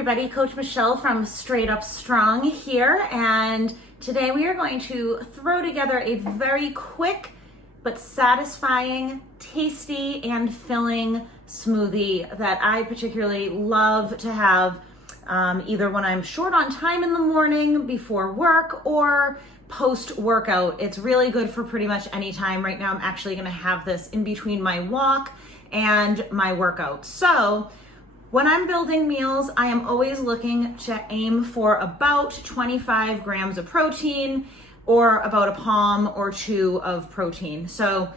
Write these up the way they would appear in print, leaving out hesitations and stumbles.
everybody, Coach Michelle from Straight Up Strong here, and today we are going to throw together a very quick but satisfying, tasty, and filling smoothie that I particularly love to have either when I'm short on time in the morning before work or post-workout. It's really good for pretty much any time. Right now I'm actually going to have this in between my walk and my workout. So when I'm building meals, I am always looking to aim for about 25 grams of protein or about a palm or two of protein. So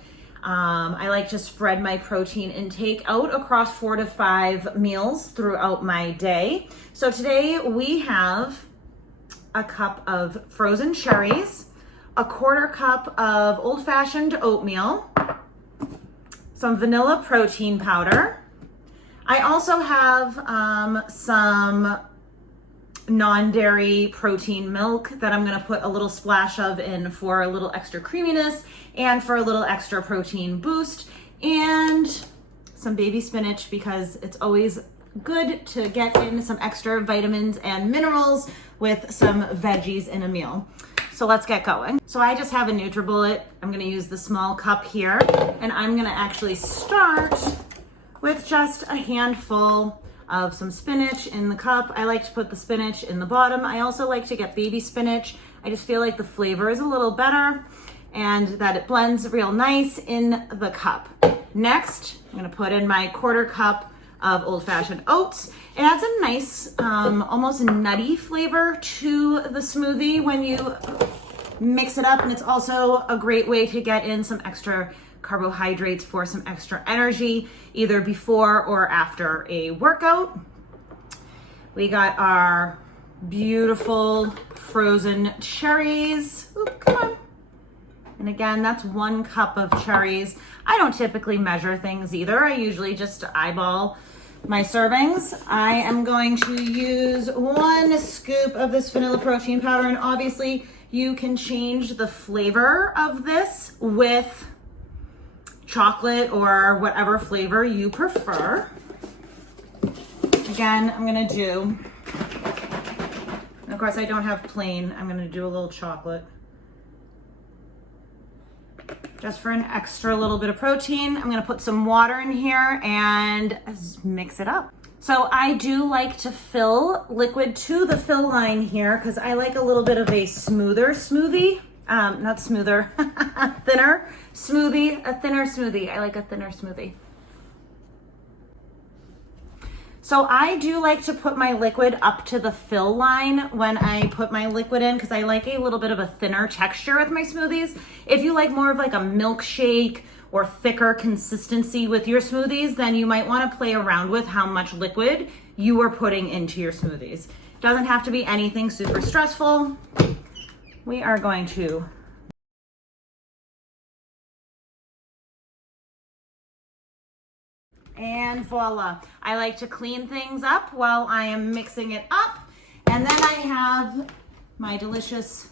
I like to spread my protein intake out across 4 to 5 meals throughout my day. So today we have a cup of frozen cherries, a quarter cup of old-fashioned oatmeal, some vanilla protein powder. I also have some non-dairy protein milk that I'm gonna put a little splash of in for a little extra creaminess and for a little extra protein boost, and some baby spinach because it's always good to get in some extra vitamins and minerals with some veggies in a meal. So let's get going. So I just have a NutriBullet. I'm gonna use the small cup here, and I'm gonna actually start with just a handful of some spinach in the cup. I like to put the spinach in the bottom. I also like to get baby spinach. I just feel like the flavor is a little better and that it blends real nice in the cup. Next, I'm gonna put in my quarter cup of old-fashioned oats. It adds a nice, almost nutty flavor to the smoothie when you mix it up, and it's also a great way to get in some extra carbohydrates for some extra energy, either before or after a workout. We got our beautiful frozen cherries. Ooh, come on. And again, that's 1 cup of cherries. I don't typically measure things either. I usually just eyeball my servings. I am going to use 1 scoop of this vanilla protein powder, and obviously you can change the flavor of this with chocolate or whatever flavor you prefer. Again, I'm gonna do, and of course I don't have plain, I'm gonna do a little chocolate. Just for an extra little bit of protein. I'm gonna put some water in here and mix it up. So I do like to fill liquid to the fill line here because I like a little bit of a smoother smoothie. Not smoother, thinner smoothie, a thinner smoothie. I like a thinner smoothie. So I do like to put my liquid up to the fill line when I put my liquid in because I like a little bit of a thinner texture with my smoothies. If you like more of like a milkshake or thicker consistency with your smoothies, then you might want to play around with how much liquid you are putting into your smoothies. Doesn't have to be anything super stressful. We are going to and voila. I like to clean things up while I am mixing it up. And then I have my delicious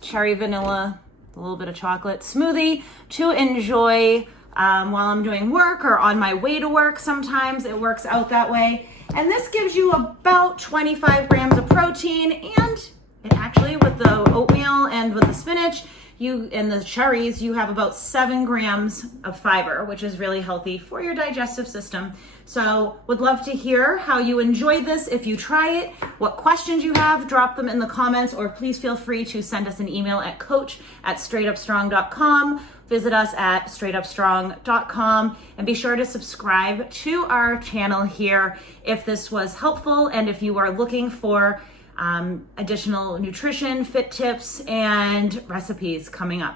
cherry vanilla, a little bit of chocolate smoothie to enjoy while I'm doing work or on my way to work. Sometimes it works out that way. And this gives you about 25 grams of protein, and it actually, with the oatmeal and with the spinach, and the cherries, you have about 7 grams of fiber, which is really healthy for your digestive system. So would love to hear how you enjoyed this. If you try it, what questions you have, drop them in the comments, or please feel free to send us an email at coach@straightupstrong.com. Visit us at straightupstrong.com, and be sure to subscribe to our channel here if this was helpful and if you are looking for additional nutrition, fit tips, and recipes coming up.